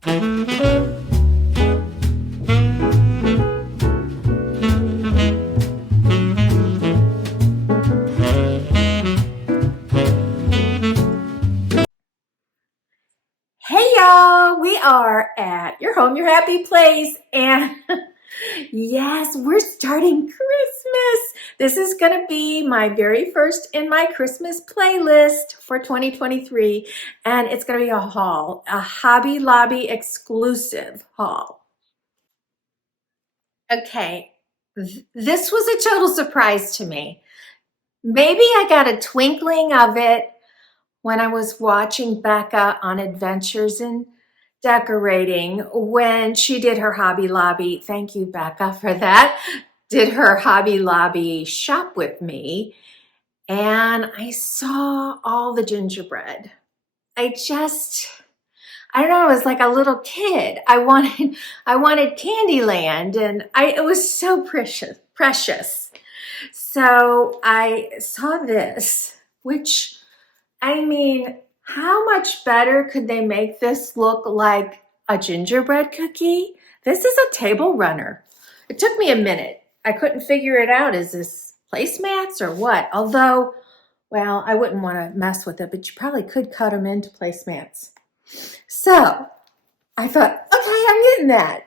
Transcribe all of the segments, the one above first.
Hey y'all, we are at your home, your happy place, and yes, we're starting Christmas. This is going to be my very first in my Christmas playlist for 2023, and it's going to be a haul, a Hobby Lobby exclusive haul. Okay, this was a total surprise to me. Maybe I got a twinkling of it when I was watching Becca on Adventures in Decorating when she did her Hobby Lobby. Thank you, Becca, for that. Did her Hobby Lobby shop with me. And I saw all the gingerbread. I don't know, I was like a little kid. I wanted Candyland, and it was so precious. So I saw this, which, I mean, how much better could they make this look like a gingerbread cookie? This is a table runner. It took me a minute. I couldn't figure it out. Is this placemats or what? Although, well, I wouldn't want to mess with it, but you probably could cut them into placemats. So I thought, okay, I'm getting that.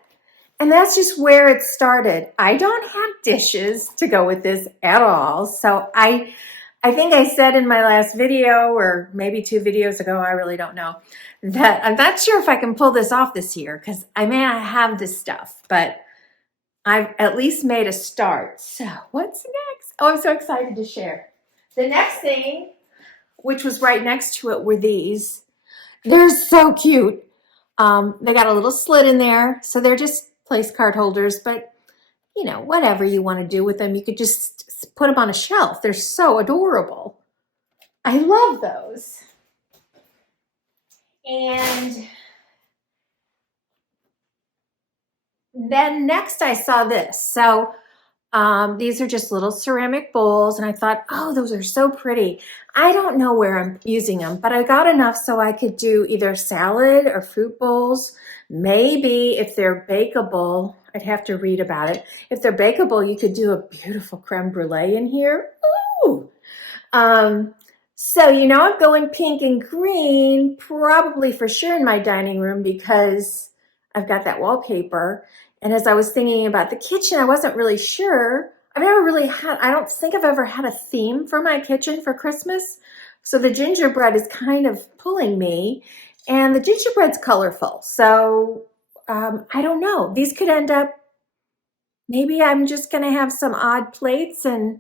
And that's just where it started. I don't have dishes to go with this at all. So I think I said in my last video, or maybe 2 videos ago, I really don't know, that I'm not sure if I can pull this off this year, because I may not have this stuff, but I've at least made a start. So what's next? Oh, I'm so excited to share. The next thing, which was right next to it, were these. They're so cute. They got a little slit in there, so they're just place card holders, but you know, whatever you want to do with them, you could just put them on a shelf. They're so adorable. I love those. And then next I saw this. So these are just little ceramic bowls, and I thought, oh, those are so pretty. I don't know where I'm using them, but I got enough so I could do either salad or fruit bowls. Maybe if they're bakeable, I'd have to read about it. If they're bakeable, you could do a beautiful creme brulee in here. Ooh. So, you know, I'm going pink and green, probably for sure in my dining room because I've got that wallpaper. And as I was thinking about the kitchen, I wasn't really sure. I don't think I've ever had a theme for my kitchen for Christmas. So the gingerbread is kind of pulling me, and the gingerbread's colorful. So I don't know. These could end up, maybe I'm just going to have some odd plates and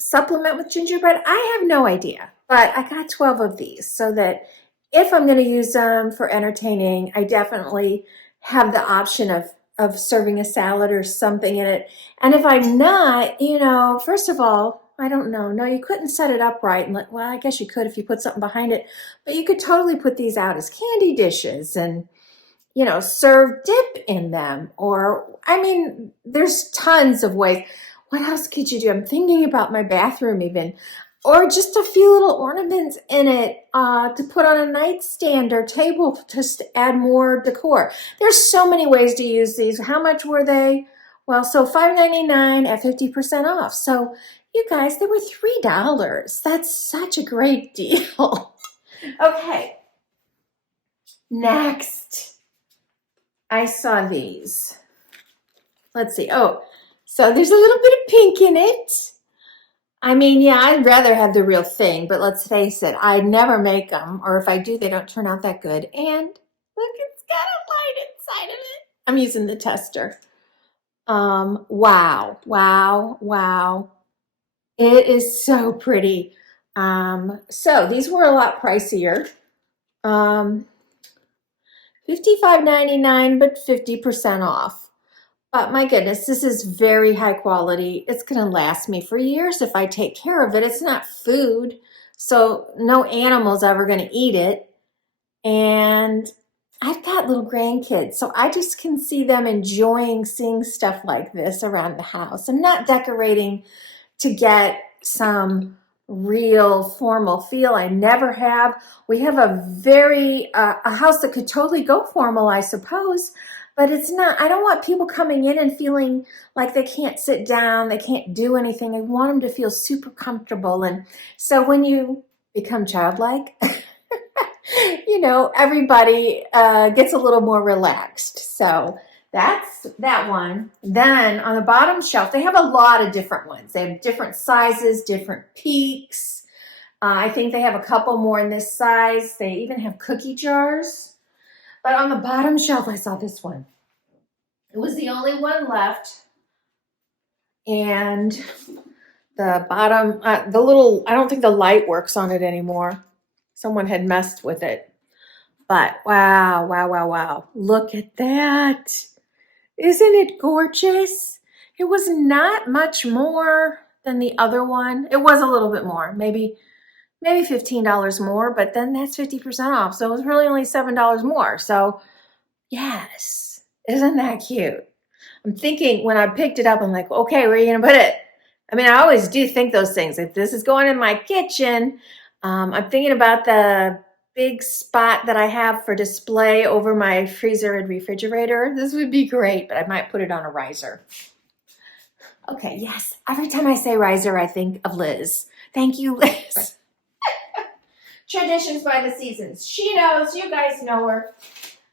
supplement with gingerbread. I have no idea, but I got 12 of these so that if I'm going to use them for entertaining, I definitely have the option of serving a salad or something in it. And if I'm not, you know, first of all, I don't know. No, you couldn't set it up right. And well, I guess you could if you put something behind it, but you could totally put these out as candy dishes and, you know, serve dip in them. Or, I mean, there's tons of ways. What else could you do? I'm thinking about my bathroom even. Or just a few little ornaments in it to put on a nightstand or table just to add more decor. There's so many ways to use these. How much were they? Well, so $5.99 at 50% off. So you guys, they were $3. That's such a great deal. Okay. Next, I saw these. Let's see. Oh, so there's a little bit of pink in it. I mean, yeah, I'd rather have the real thing, but let's face it, I never make them, or if I do, they don't turn out that good. And look, it's got a light inside of it. I'm using the tester. Wow, wow, wow. It is so pretty. So these were a lot pricier. $55.99, but 50% off. But my goodness, this is very high quality. It's going to last me for years if I take care of it. It's not food, so no animal's ever going to eat it. And I've got little grandkids, so I just can see them enjoying seeing stuff like this around the house. I'm not decorating to get some real formal feel. I never have. We have a very, a house that could totally go formal, I suppose, but it's not. I don't want people coming in and feeling like they can't sit down, they can't do anything. I want them to feel super comfortable. And so when you become childlike, you know, everybody gets a little more relaxed. So that's that one. Then on the bottom shelf, they have a lot of different ones. They have different sizes, different peaks. I think they have a couple more in this size. They even have cookie jars. But on the bottom shelf, I saw this one. It was the only one left. And the bottom, the little, I don't think the light works on it anymore. Someone had messed with it. But wow, wow, wow, wow. Look at that. Isn't it gorgeous? It was not much more than the other one. It was a little bit more, maybe $15 more, but then that's 50% off. So it was really only $7 more. So yes, isn't that cute? I'm thinking when I picked it up, I'm like, okay, where are you going to put it? I mean, I always do think those things. If this is going in my kitchen, I'm thinking about the big spot that I have for display over my freezer and refrigerator. This would be great, but I might put it on a riser. Okay, yes. Every time I say riser, I think of Liz. Thank you, Liz. Traditions by the seasons. She knows. You guys know her.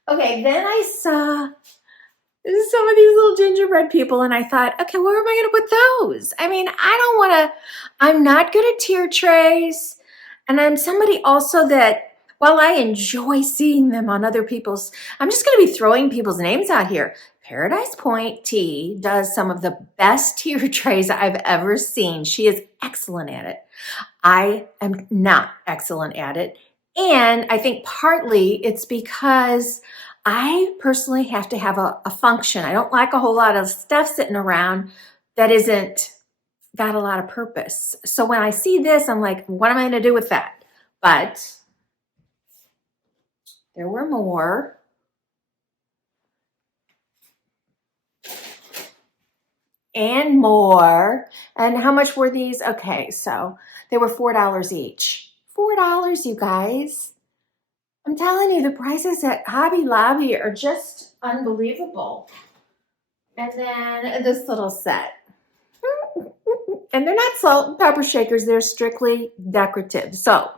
Okay, then I saw some of these little gingerbread people, and I thought, okay, where am I going to put those? I mean, I'm not good at tier trays, and I'm somebody also that, while I enjoy seeing them on other people's, I'm just going to be throwing people's names out here. Paradise Point Tea does some of the best tier trays I've ever seen. She is excellent at it. I am not excellent at it. And I think partly it's because I personally have to have a function. I don't like a whole lot of stuff sitting around that isn't got a lot of purpose. So when I see this, I'm like, what am I going to do with that? But there were more. And more. And how much were these? Okay, so they were $4 each. $4, you guys. I'm telling you, the prices at Hobby Lobby are just unbelievable. And then this little set. And they're not salt and pepper shakers. They're strictly decorative. So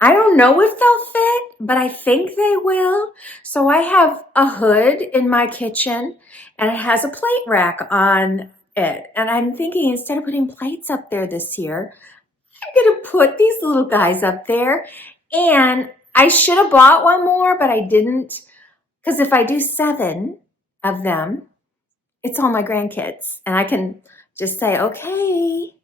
I don't know if they'll fit, but I think they will. So I have a hood in my kitchen, and it has a plate rack on it. And I'm thinking, instead of putting plates up there this year, I'm going to put these little guys up there. And I should have bought one more, but I didn't. Because if I do 7 of them, it's all my grandkids. And I can just say, okay,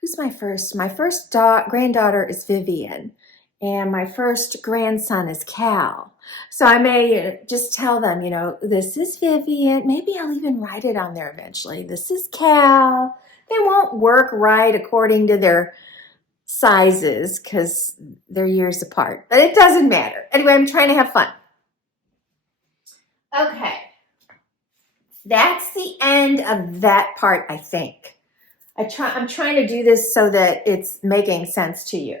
who's my first? My first granddaughter is Vivian, and my first grandson is Cal. So I may just tell them, you know, this is Vivian. Maybe I'll even write it on there eventually. This is Cal. They won't work right according to their sizes because they're years apart, but it doesn't matter. Anyway, I'm trying to have fun. Okay. That's the end of that part, I think. I'm trying to do this so that it's making sense to you.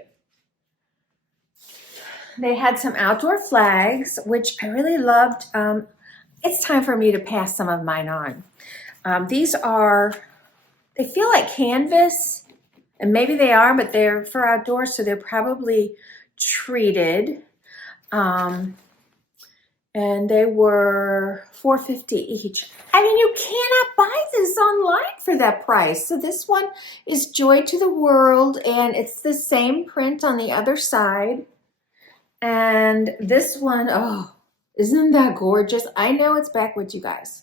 They had some outdoor flags, which I really loved. It's time for me to pass some of mine on. They feel like canvas, and maybe they are, but they're for outdoors, so they're probably treated. And they were $4.50 each. I mean, you cannot buy this online for that price. So this one is Joy to the World, and it's the same print on the other side. And this one, oh, isn't that gorgeous? I know it's backwards, you guys.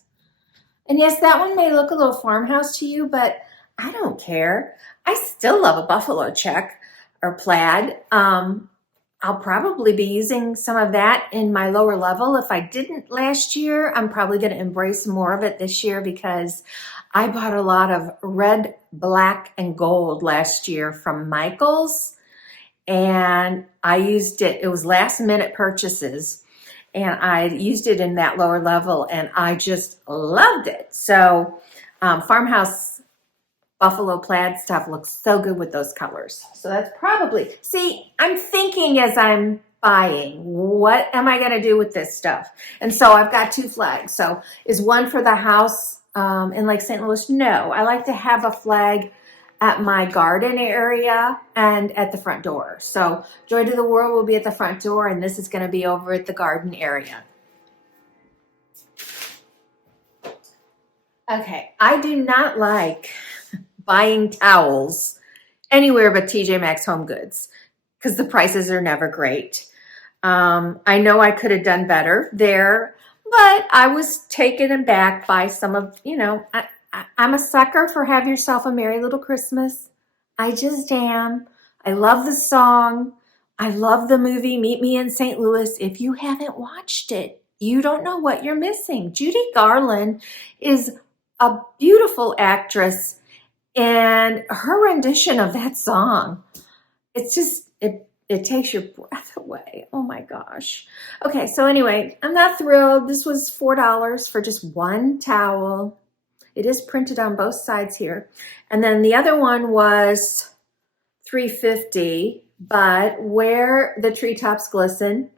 And yes, that one may look a little farmhouse to you, but I don't care. I still love a buffalo check or plaid. I'll probably be using some of that in my lower level. If I didn't last year, I'm probably going to embrace more of it this year because I bought a lot of red, black, and gold last year from Michael's, and I used it. It was last minute purchases, and I used it in that lower level, and I just loved it. So farmhouse buffalo plaid stuff looks so good with those colors. So that's probably, see, I'm thinking as I'm buying, what am I going to do with this stuff? And so I've got 2 flags. So is one for the house in Lake St. Louis? No, I like to have a flag at my garden area and at the front door. So Joy to the World will be at the front door, and this is going to be over at the garden area. Okay, I do not like buying towels anywhere but TJ Maxx Home Goods because the prices are never great. I know I could have done better there, but I was taken aback by some of, I'm a sucker for Have Yourself a Merry Little Christmas. I just am. I love the song. I love the movie Meet Me in St. Louis. If you haven't watched it, you don't know what you're missing. Judy Garland is a beautiful actress, and her rendition of that song, it's just, it takes your breath away. Oh my gosh. Okay, so anyway, I'm not thrilled. This was $4 for just one towel. It is printed on both sides here. And then the other one was $3.50, but where the treetops glisten,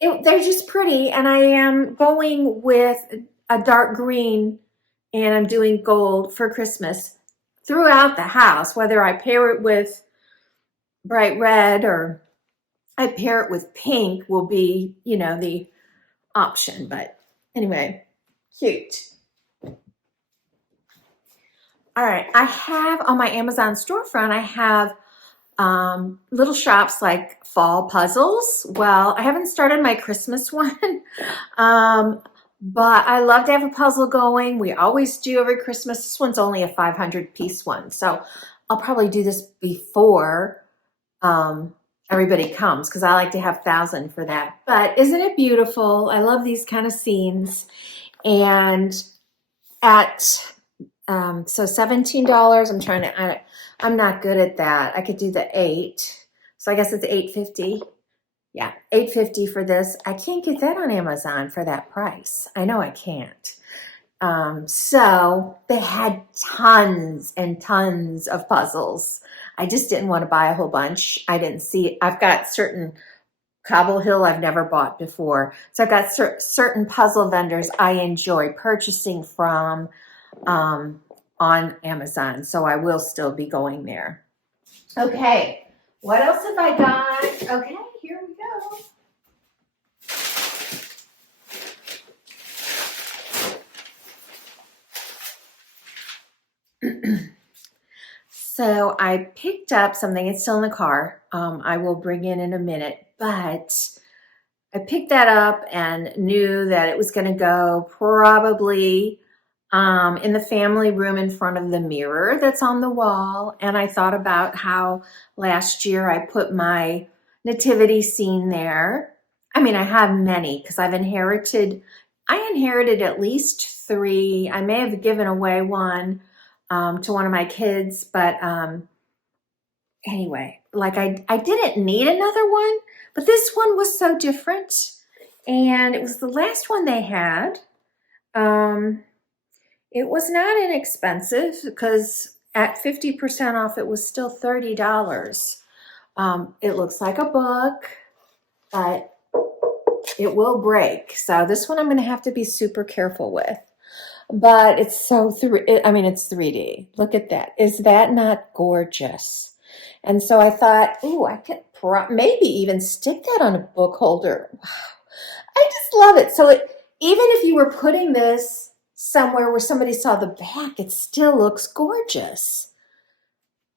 they're just pretty. And I am going with a dark green, and I'm doing gold for Christmas throughout the house, whether I pair it with bright red or I pair it with pink will be, the option. But anyway, cute. All right, I have on my Amazon storefront, I have little shops like fall puzzles. Well, I haven't started my Christmas one, but I love to have a puzzle going. We always do every Christmas. This one's only a 500-piece one, so I'll probably do this before everybody comes because I like to have 1,000 for that. But isn't it beautiful? I love these kind of scenes. And at so $17, I'm not good at that. I could do the 8. So I guess it's $8.50. Yeah, $8.50 for this. I can't get that on Amazon for that price. I know I can't. So they had tons and tons of puzzles. I just didn't want to buy a whole bunch. I didn't see, I've got certain Cobble Hill I've never bought before. So I've got certain puzzle vendors I enjoy purchasing from on Amazon. So I will still be going there. Okay, what else have I got? Okay, here we go. So I picked up something. It's still in the car. I will bring in a minute, but I picked that up and knew that it was going to go probably in the family room in front of the mirror that's on the wall. And I thought about how last year I put my nativity scene there. I mean, I have many because I inherited at least 3. I may have given away one to one of my kids, but anyway, like I didn't need another one, but this one was so different, and it was the last one they had. It was not inexpensive because at 50% off, it was still $30. It looks like a book, but it will break. So this one I'm going to have to be super careful with. But it's so it's 3D. Look at that. Is that not gorgeous? And so I thought, ooh, I could maybe even stick that on a book holder. Wow. I just love it. So even if you were putting this somewhere where somebody saw the back, it still looks gorgeous.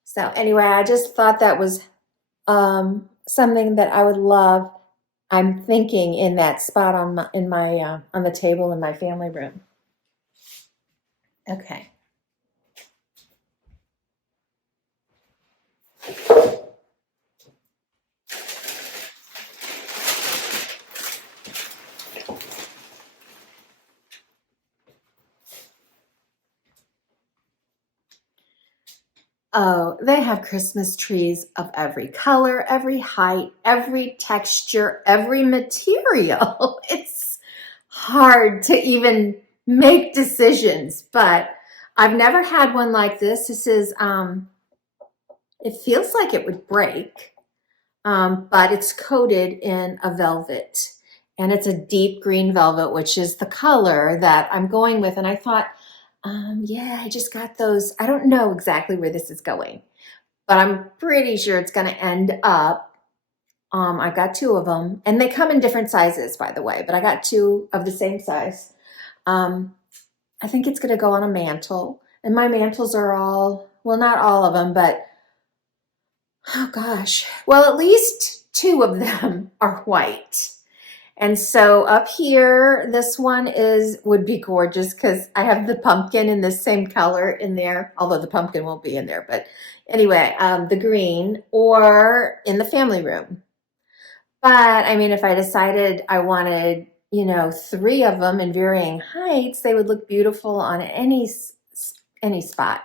So anyway, I just thought that was something that I would love. I'm thinking in that spot on the table in my family room. Okay. Oh, they have Christmas trees of every color, every height, every texture, every material. It's hard to even make decisions, but I've never had one like this. This is, it feels like it would break, but it's coated in a velvet. And it's a deep green velvet, which is the color that I'm going with. And I thought, yeah, I just got those. I don't know exactly where this is going, but I'm pretty sure it's going to end up. I got two of them, and they come in different sizes, by the way, but I got two of the same size. Um, I think it's going to go on a mantle, and my mantles are all, well, not all of them, but oh gosh, well, at least two of them are white. And so up here, this one would be gorgeous because I have the pumpkin in the same color in there, although the pumpkin won't be in there. But anyway, the green, or in the family room. But I mean, if I decided I wanted, you know, three of them in varying heights, they would look beautiful on any spot.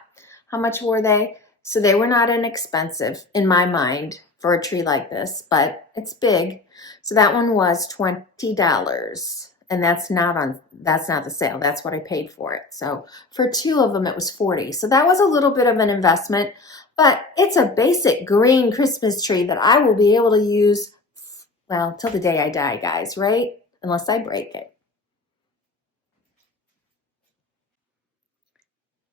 How much were they? So they were not inexpensive in my mind for a tree like this, but it's big. So that one was $20, and that's not the sale. That's what I paid for it. So for two of them, it was $40. So that was a little bit of an investment, but it's a basic green Christmas tree that I will be able to use, well, till the day I die, guys, right? Unless I break it.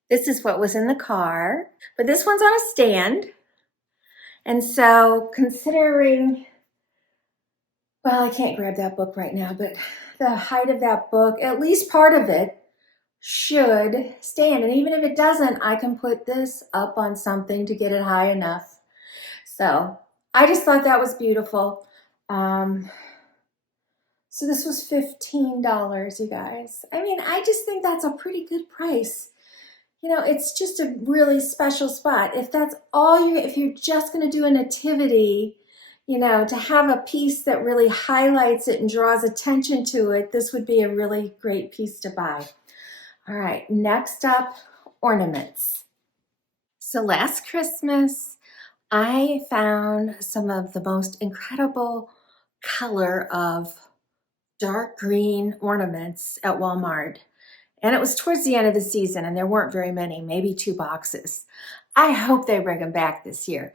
This is what was in the car, but this one's on a stand. And so considering, well, I can't grab that book right now, but the height of that book, at least part of it should stand. And even if it doesn't, I can put this up on something to get it high enough. So I just thought that was beautiful. So this was $15, you guys. I mean, I just think that's a pretty good price. You know, it's just a really special spot. If that's all if you're just going to do a nativity, you know, to have a piece that really highlights it and draws attention to it, this would be a really great piece to buy. All right, next up, ornaments. So last Christmas, I found some of the most incredible color of dark green ornaments at Walmart. And it was towards the end of the season, and there weren't very many, maybe 2 boxes. I hope they bring them back this year.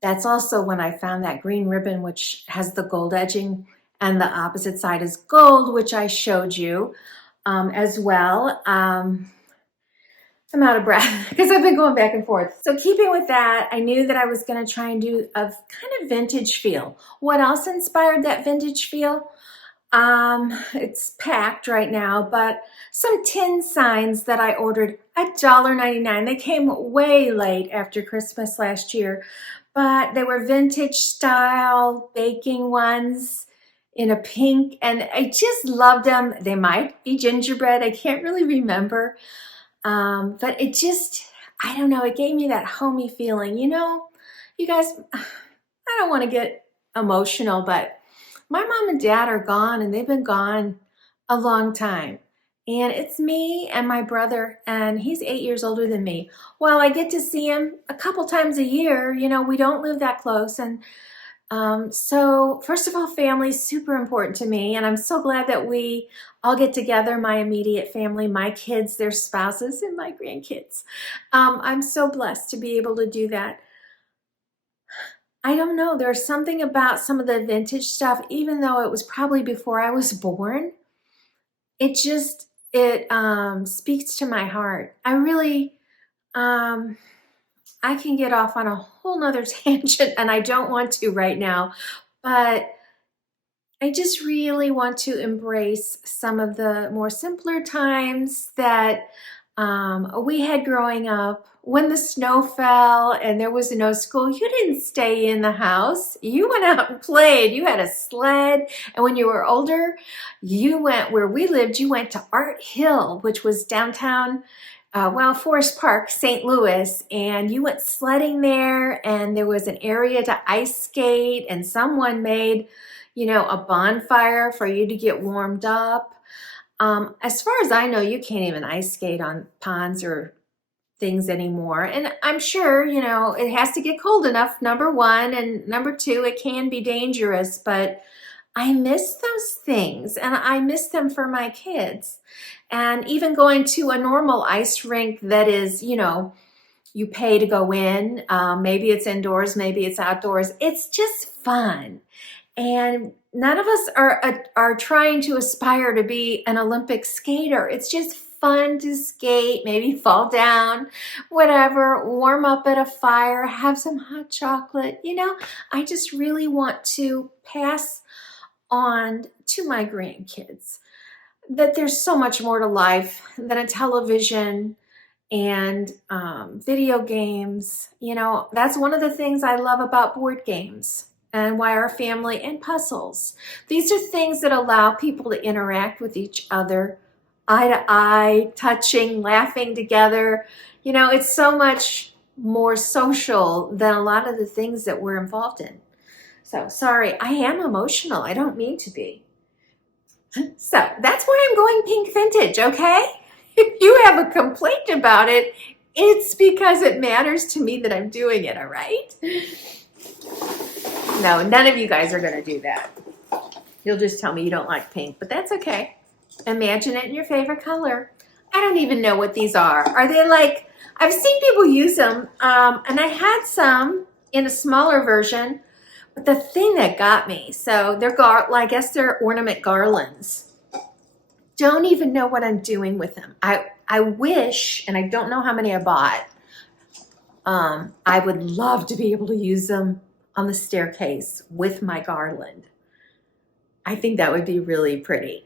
That's also when I found that green ribbon, which has the gold edging, and the opposite side is gold, which I showed you as well. I'm out of breath because I've been going back and forth. So keeping with that, I knew that I was going to try and do a kind of vintage feel. What else inspired that vintage feel? It's packed right now, but some tin signs that I ordered $1.99. They came way late after Christmas last year, but they were vintage style baking ones in a pink, and I just loved them. They might be gingerbread. I can't really remember. But it just, I don't know, it gave me that homey feeling. You know, you guys, I don't want to get emotional, but my mom and dad are gone, and they've been gone a long time. And it's me and my brother, and he's 8 years older than me. Well, I get to see him a couple times a year. You know, we don't live that close. And so first of all, family is super important to me. And I'm so glad that we all get together, my immediate family, my kids, their spouses, and my grandkids. I'm so blessed to be able to do that. I don't know, there's something about some of the vintage stuff, even though it was probably before I was born, it just, it speaks to my heart. I really, I can get off on a whole nother tangent, and I don't want to right now, but I just really want to embrace some of the more simpler times that we had growing up. When the snow fell and there was no school, you didn't stay in the house. You went out and played. You had a sled. And when you were older, you went where we lived. You went to Art Hill, which was downtown, Forest Park, St. Louis. And you went sledding there. And there was an area to ice skate. And someone made, you know, a bonfire for you to get warmed up. As far as I know, you can't even ice skate on ponds or things anymore. And I'm sure, you know, it has to get cold enough, number one, and number two, it can be dangerous, but I miss those things, and I miss them for my kids. And even going to a normal ice rink that is, you know, you pay to go in. Maybe it's indoors, maybe it's outdoors. It's just fun. And none of us are trying to aspire to be an Olympic skater. It's just fun to skate, maybe fall down, whatever, warm up at a fire, have some hot chocolate. You know, I just really want to pass on to my grandkids that there's so much more to life than a television and video games. You know, that's one of the things I love about board games and why our family and puzzles. These are things that allow people to interact with each other, eye to eye, touching, laughing together. You know, it's so much more social than a lot of the things that we're involved in. So sorry, I am emotional. I don't mean to be. So that's why I'm going pink vintage, okay? If you have a complaint about it, it's because it matters to me that I'm doing it, all right? No, none of you guys are gonna do that. You'll just tell me you don't like pink, but that's okay. Imagine it in your favorite color. I don't even know what these are. Are they like, I've seen people use them, and I had some in a smaller version, but the thing that got me, so they're, I guess they're ornament garlands. Don't even know what I'm doing with them. I wish, and I don't know how many I bought, I would love to be able to use them on the staircase with my garland. I think that would be really pretty.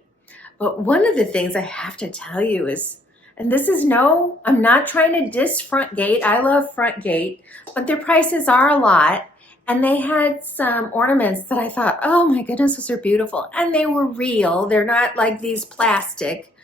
But one of the things I have to tell you is, and this is no, I'm not trying to diss Front Gate. I love Front Gate, but their prices are a lot. And they had some ornaments that I thought, oh my goodness, those are beautiful. And they were real. They're not like these plastic.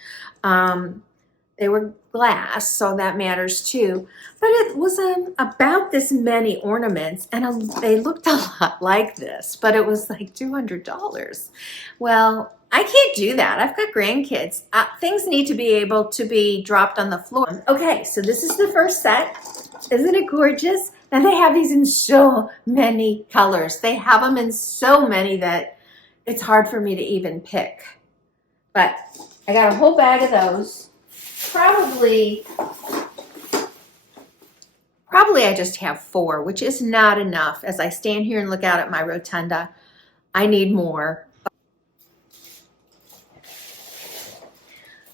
They were glass, so that matters too. But it was about this many ornaments, and they looked a lot like this, but it was like $200. Well, I can't do that. I've got grandkids. Things need to be able to be dropped on the floor. Okay, so this is the first set. Isn't it gorgeous? And they have these in so many colors. They have them in so many that it's hard for me to even pick. But I got a whole bag of those. Probably I just have 4, which is not enough. As I stand here and look out at my rotunda, I need more.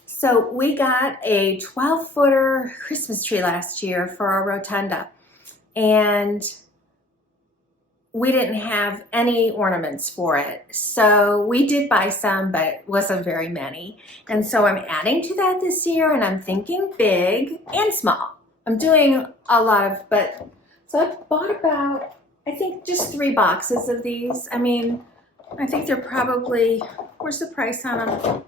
So we got a 12-footer Christmas tree last year for our rotunda, and we didn't have any ornaments for it. So we did buy some, but it wasn't very many. And so I'm adding to that this year, and I'm thinking big and small. I'm doing a lot of, so I bought about, I think just 3 boxes of these. I mean, I think they're probably, where's the price on them?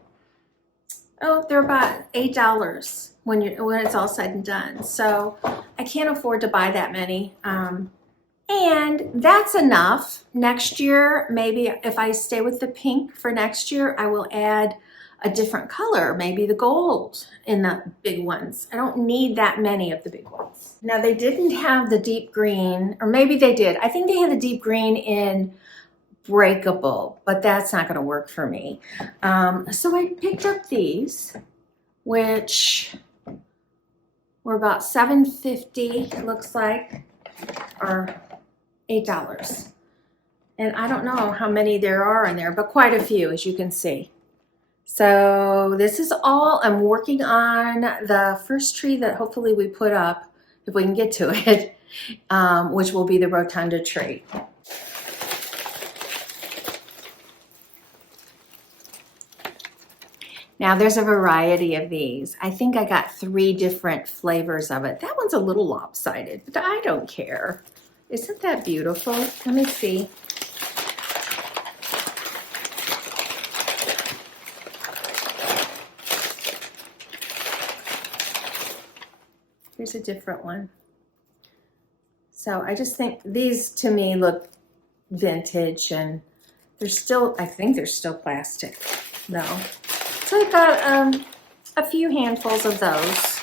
Oh, they're about $8 when it's all said and done. So I can't afford to buy that many. And that's enough. Next year, maybe if I stay with the pink for next year, I will add a different color, maybe the gold in the big ones. I don't need that many of the big ones. Now they didn't have the deep green, or maybe they did. I think they had the deep green in breakable, but that's not gonna work for me. So I picked up these, which were about $7.50, it looks like, or $8. And I don't know how many there are in there, but quite a few, as you can see. So this is all, I'm working on the first tree that hopefully we put up, if we can get to it, which will be the rotunda tree. Now there's a variety of these. I think I got 3 different flavors of it. That one's a little lopsided, but I don't care. Isn't that beautiful? Let me see. Here's a different one. So I just think these to me look vintage, and they're still, I think they're still plastic. No. So I got a few handfuls of those.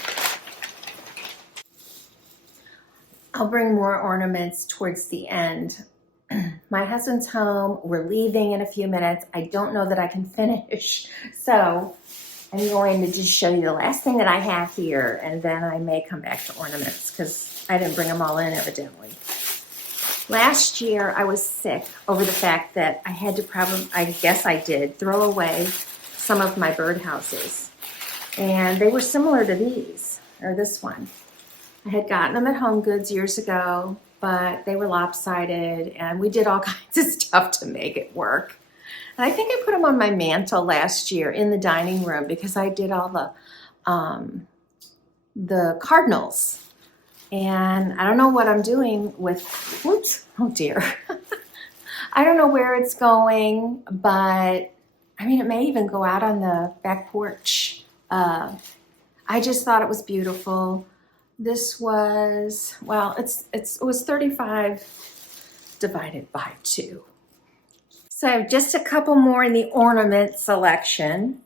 I'll bring more ornaments towards the end. My husband's home. We're leaving in a few minutes. I don't know that I can finish. So I'm going to just show you the last thing that I have here, and then I may come back to ornaments because I didn't bring them all in evidently. Last year I was sick over the fact that I had to I guess I did, throw away some of my birdhouses. And they were similar to these, or this one. I had gotten them at Home Goods years ago, but they were lopsided, and we did all kinds of stuff to make it work. And I think I put them on my mantle last year in the dining room because I did all the cardinals. And I don't know what I'm doing with, whoops, oh dear. I don't know where it's going, but I mean, it may even go out on the back porch. I just thought it was beautiful. This was, well, it was 35 divided by 2. So I have just a couple more in the ornament selection.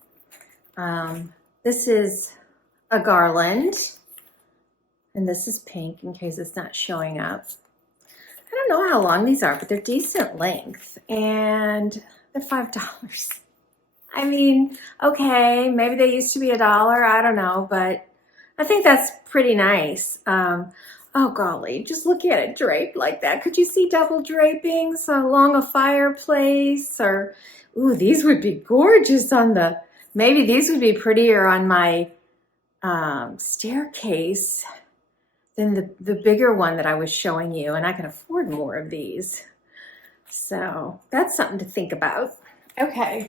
This is a garland, and this is pink in case it's not showing up. I don't know how long these are, but they're decent length, and they're $5. I mean, okay, maybe they used to be $1, I don't know, but I think that's pretty nice. Oh golly, just look at it draped like that. Could you see double drapings along a fireplace? Or, ooh, these would be gorgeous on the, maybe these would be prettier on my staircase than the bigger one that I was showing you, and I can afford more of these. So that's something to think about. Okay,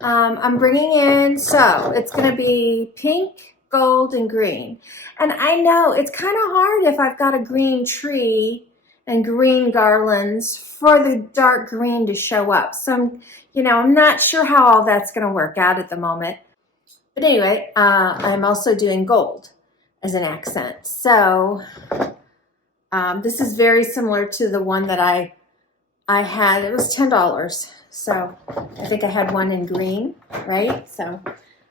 I'm bringing in, so it's gonna be pink, gold, and green. And I know it's kind of hard if I've got a green tree and green garlands for the dark green to show up. So, I'm not sure how all that's gonna work out at the moment. But anyway, I'm also doing gold as an accent. So this is very similar to the one that I had. It was $10. So I think I had one in green, right? So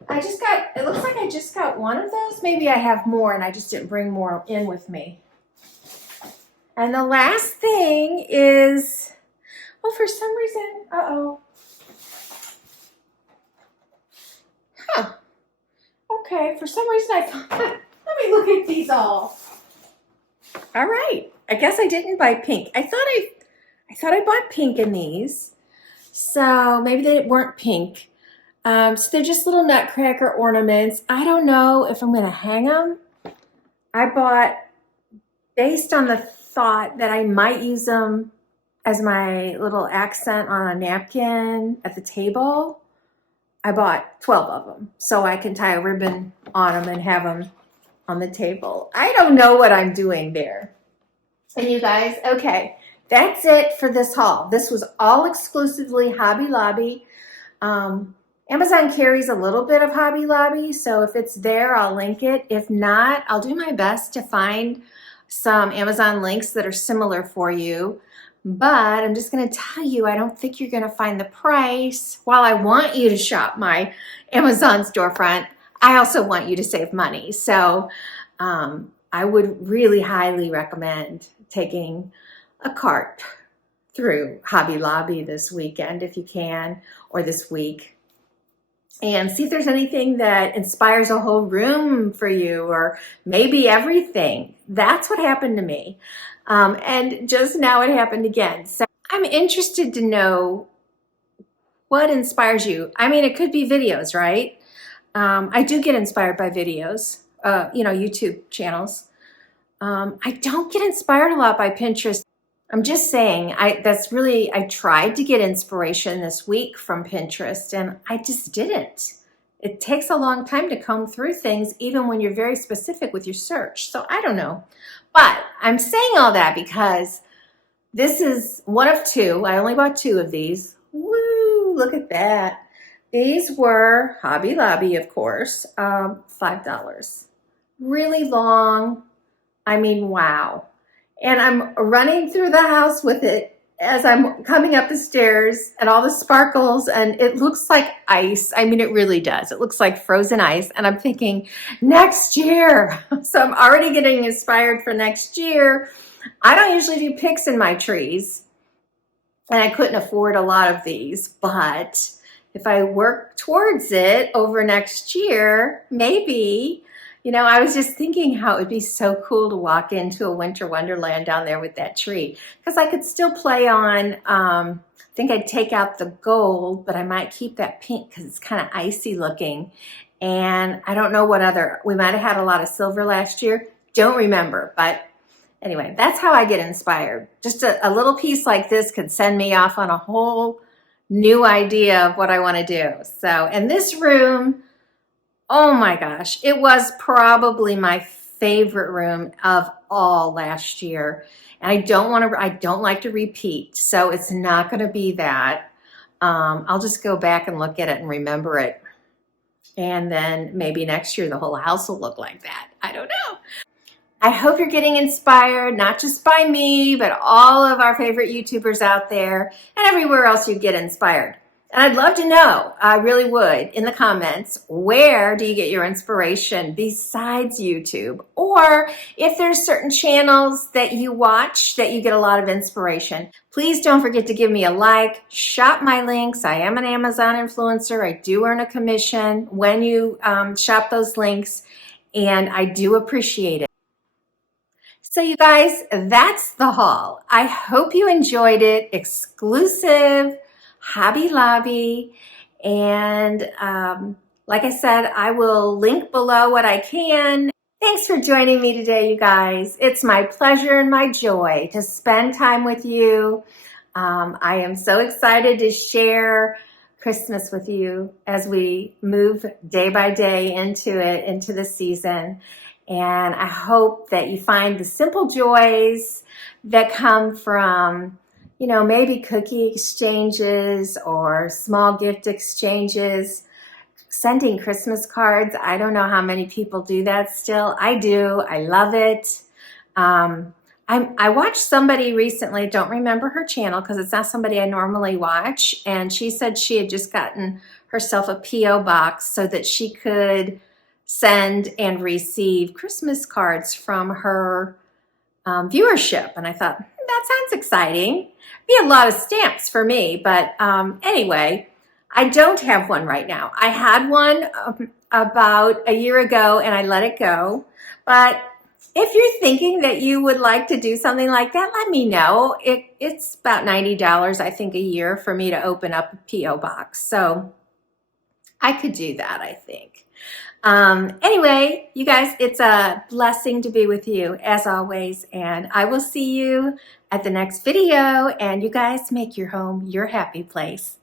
it looks like I just got one of those. Maybe I have more and I just didn't bring more in with me. And the last thing is, well, for some reason, okay, for some reason I thought, let me look at these all. All right, I guess I didn't buy pink. I thought I bought pink in these. So maybe they weren't pink. So they're just little nutcracker ornaments. I don't know if I'm gonna hang them. I bought, based on the thought that I might use them as my little accent on a napkin at the table, I bought 12 of them. So I can tie a ribbon on them and have them on the table. I don't know what I'm doing there. And you guys, okay. That's it for this haul. This was all exclusively Hobby Lobby. Amazon carries a little bit of Hobby Lobby, so if it's there, I'll link it. If not, I'll do my best to find some Amazon links that are similar for you. But I'm just going to tell you, I don't think you're going to find the price. While I want you to shop my Amazon storefront, I also want you to save money. So I would really highly recommend taking a cart through Hobby Lobby this weekend if you can, or this week, and see if there's anything that inspires a whole room for you, or maybe everything. That's what happened to me. And just now it happened again. So I'm interested to know what inspires you. I mean, it could be videos, right? I do get inspired by videos, YouTube channels. I don't get inspired a lot by Pinterest. I'm just saying, I tried to get inspiration this week from Pinterest, and I just didn't. It takes a long time to comb through things, even when you're very specific with your search. So I don't know. But I'm saying all that because this is one of two. I only bought 2 of these. Woo, look at that. These were Hobby Lobby, of course, $5. Really long. I mean, wow. And I'm running through the house with it as I'm coming up the stairs, and all the sparkles, and it looks like ice. I mean, it really does. It looks like frozen ice. And I'm thinking, next year. So I'm already getting inspired for next year. I don't usually do picks in my trees. and I couldn't afford a lot of these, but if I work towards it over next year, maybe, you know, I was just thinking how it would be so cool to walk into a winter wonderland down there with that tree, because I could still play on, I think I'd take out the gold, but I might keep that pink because it's kind of icy looking. And I don't know what other, we might have had a lot of silver last year. Don't remember, but anyway, that's how I get inspired. Just a little piece like this could send me off on a whole new idea of what I want to do. So, and this room, oh my gosh, it was probably my favorite room of all last year. And I don't like to repeat. So it's not going to be that. I'll just go back and look at it and remember it. And then maybe next year the whole house will look like that. I don't know. I hope you're getting inspired, not just by me, but all of our favorite YouTubers out there and everywhere else you get inspired. And I'd love to know, I really would, in the comments, where do you get your inspiration besides YouTube? Or if there's certain channels that you watch that you get a lot of inspiration, please don't forget to give me a like, shop my links. I am an Amazon influencer. I do earn a commission when you shop those links, and I do appreciate it. So you guys, that's the haul. I hope you enjoyed it. Exclusive, Hobby Lobby. And like I said, I will link below what I can. Thanks for joining me today, you guys. It's my pleasure and my joy to spend time with you. I am so excited to share Christmas with you as we move day by day into it, into the season. And I hope that you find the simple joys that come from, you know, maybe cookie exchanges or small gift exchanges, sending Christmas cards. I don't know how many people do that still. I do. I love it. I watched somebody recently, don't remember her channel because it's not somebody I normally watch, and she said she had just gotten herself a P.O. box so that she could send and receive Christmas cards from her viewership. And I thought, that sounds exciting. Be a lot of stamps for me, but anyway, I don't have one right now. I had one about a year ago and I let it go. But if you're thinking that you would like to do something like that, let me know. It's about $90, I think, a year for me to open up a P.O. box. So I could do that, I think. Anyway, you guys, it's a blessing to be with you as always, and I will see you at the next video, and you guys make your home your happy place.